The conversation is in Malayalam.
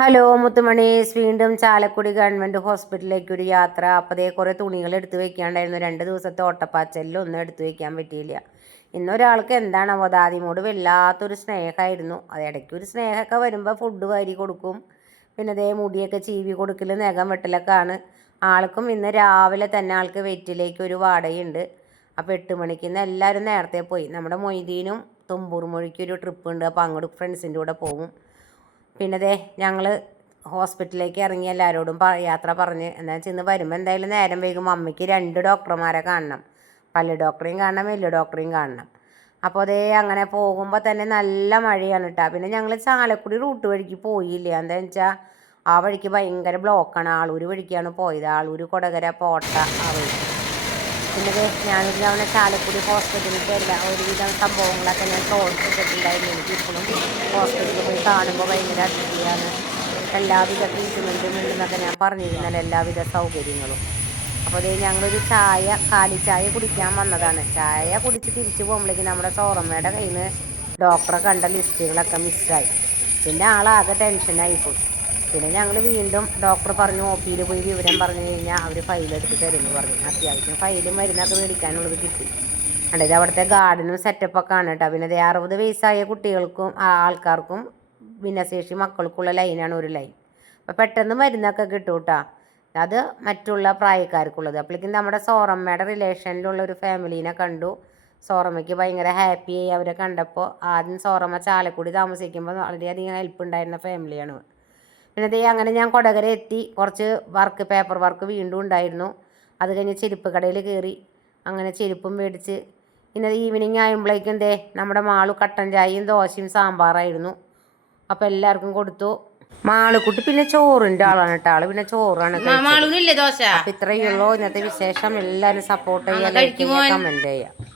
ഹലോ മുത്തുമണീസ്, വീണ്ടും ചാലക്കുടി ഗവൺമെൻറ് ഹോസ്പിറ്റലിലേക്ക് ഒരു യാത്ര. അപ്പോൾ അതേ കുറേ തുണികൾ എടുത്ത് വെക്കാണ്ടായിരുന്നു. 2 ദിവസത്തെ ഓട്ടപ്പാച്ചലിലൊന്നും എടുത്ത് വെക്കാൻ പറ്റിയില്ല. ഇന്നൊരാൾക്ക് എന്താണോ ദാദിമോട് വല്ലാത്തൊരു സ്നേഹമായിരുന്നു. അത് ഇടയ്ക്ക് ഒരു സ്നേഹമൊക്കെ വരുമ്പോൾ ഫുഡ് വാരി കൊടുക്കും, പിന്നെ അതേ മുടിയൊക്കെ ചീവി കൊടുക്കൽ, നഖം വെട്ടലൊക്കെ ആണ്. ആൾക്കും ഇന്ന് രാവിലെ തന്നെ ആൾക്ക് വെറ്റിലേക്ക് ഒരു വാടകയുണ്ട്. അപ്പോൾ 8 മണിക്ക് ഇന്ന് എല്ലാവരും നേരത്തെ പോയി. നമ്മുടെ മൊയ്തീനും തുമ്പൂർ മൊഴിക്ക് ഒരു ട്രിപ്പ് ഉണ്ട്, അപ്പോൾ അങ്ങോട്ട് ഫ്രണ്ട്സിൻ്റെ കൂടെ പോകും. പിന്നെ ദേ ഞങ്ങൾ ഹോസ്പിറ്റലിലേക്ക് ഇറങ്ങി എല്ലാവരോടും യാത്ര പറഞ്ഞ്. എന്താ വെച്ചാൽ ഇന്ന് വരുമ്പോൾ എന്തായാലും നേരം വൈകും. അമ്മയ്ക്ക് 2 ഡോക്ടർമാരെ കാണണം, പല്ല് ഡോക്ടറെയും കാണണം, എല്ല് ഡോക്ടറെയും കാണണം. അപ്പോൾ അതേ അങ്ങനെ പോകുമ്പോൾ തന്നെ നല്ല മഴയാണ് കേട്ടോ. പിന്നെ ഞങ്ങൾ ചാലക്കുടി റൂട്ട് വഴിക്ക് പോയില്ല. എന്താണെന്ന് വെച്ചാൽ ആ വഴിക്ക് ഭയങ്കര ബ്ലോക്കാണ്. ആളൂർ വഴിക്കാണ് പോയത്, ആളൂർ കൊടകര പോട്ട ആ വഴി. പിന്നെ ഞാനൊരു തവണ ചാലക്കുടി ഹോസ്പിറ്റലിലേക്ക് ഒരുവിധം സംഭവങ്ങളൊക്കെ ഞാൻ തോന്നിച്ചിട്ടുണ്ടായിരുന്നു. എനിക്ക് ഇപ്പോഴും ഹോസ്പിറ്റലിൽ പോയി കാണുമ്പോൾ ഭയങ്കര അതിഥിയാണ്. എല്ലാവിധ ട്രീറ്റ്മെൻറ്റും ഉണ്ടെന്നൊക്കെ ഞാൻ പറഞ്ഞിരുന്നല്ലോ, എല്ലാവിധ സൗകര്യങ്ങളും. അപ്പോൾ അതേ ഞങ്ങളൊരു കാലിച്ചായ കുടിക്കാൻ വന്നതാണ്. ചായ കുടിച്ച് തിരിച്ചു പോകുമ്പോഴേക്കും നമ്മുടെ സോറമ്മയുടെ കയ്യിൽ നിന്ന് ഡോക്ടറെ കണ്ട ലിസ്റ്റുകളൊക്കെ മിസ്സായി. പിന്നെ ആളാകെ ടെൻഷനായിപ്പോയി. പിന്നെ ഞങ്ങൾ വീണ്ടും ഡോക്ടർ പറഞ്ഞു OPയിൽ പോയി വിവരം പറഞ്ഞു കഴിഞ്ഞാൽ അവർ ഫയലെടുത്ത് തരുമെന്ന് പറഞ്ഞു. അത്യാവശ്യം ഫയലും മരുന്നൊക്കെ മേടിക്കാനുള്ളത് കിട്ടി. അതായത് അവിടുത്തെ ഗാർഡനും സെറ്റപ്പൊക്കെ ആണ് കേട്ടോ. പിന്നെ 60 വയസ്സായ കുട്ടികൾക്കും ആൾക്കാർക്കും ഭിന്നശേഷി മക്കൾക്കുള്ള ലൈനാണ് ഒരു ലൈൻ. അപ്പോൾ പെട്ടെന്ന് മരുന്നൊക്കെ കിട്ടും കേട്ടോ. അത് മറ്റുള്ള പ്രായക്കാർക്കുള്ളത്. അപ്പോഴേക്കും നമ്മുടെ സോറമ്മയുടെ റിലേഷനിലുള്ള ഒരു ഫാമിലീനെ കണ്ടു. സോറമ്മയ്ക്ക് ഭയങ്കര ഹാപ്പിയായി അവരെ കണ്ടപ്പോൾ. ആദ്യം സോറമ്മ ചാലക്കുടി താമസിക്കുമ്പോൾ വളരെയധികം ഹെൽപ്പ് ഉണ്ടായിരുന്ന ഫാമിലിയാണ്. പിന്നെ അങ്ങനെ ഞാൻ കൊടകര എത്തി. കുറച്ച് പേപ്പർ വർക്ക് വീണ്ടും ഉണ്ടായിരുന്നു. അത് കഴിഞ്ഞ് ചെരുപ്പ് കടയിൽ കയറി. അങ്ങനെ ചെരുപ്പും മേടിച്ച് ഇന്നലെ ഈവനിങ് ആകുമ്പോഴേക്കും നമ്മുടെ മാളു കട്ടൻ ചായയും ദോശയും സാമ്പാറായിരുന്നു. അപ്പോൾ എല്ലാവർക്കും കൊടുത്തു. മാളുക്കുട്ടി പിന്നെ ചോറിൻ്റെ ആളാണ് കേട്ടോ. ആള് പിന്നെ ചോറാണ് കഴിച്ചത്. അപ്പോൾ ഇത്രയേ ഉള്ളൂ ഇന്നത്തെ വിശേഷം. എല്ലാവരും സപ്പോർട്ട് ചെയ്യുക, ലൈക്ക് ചെയ്യുക, കമൻറ്റ് ചെയ്യുക.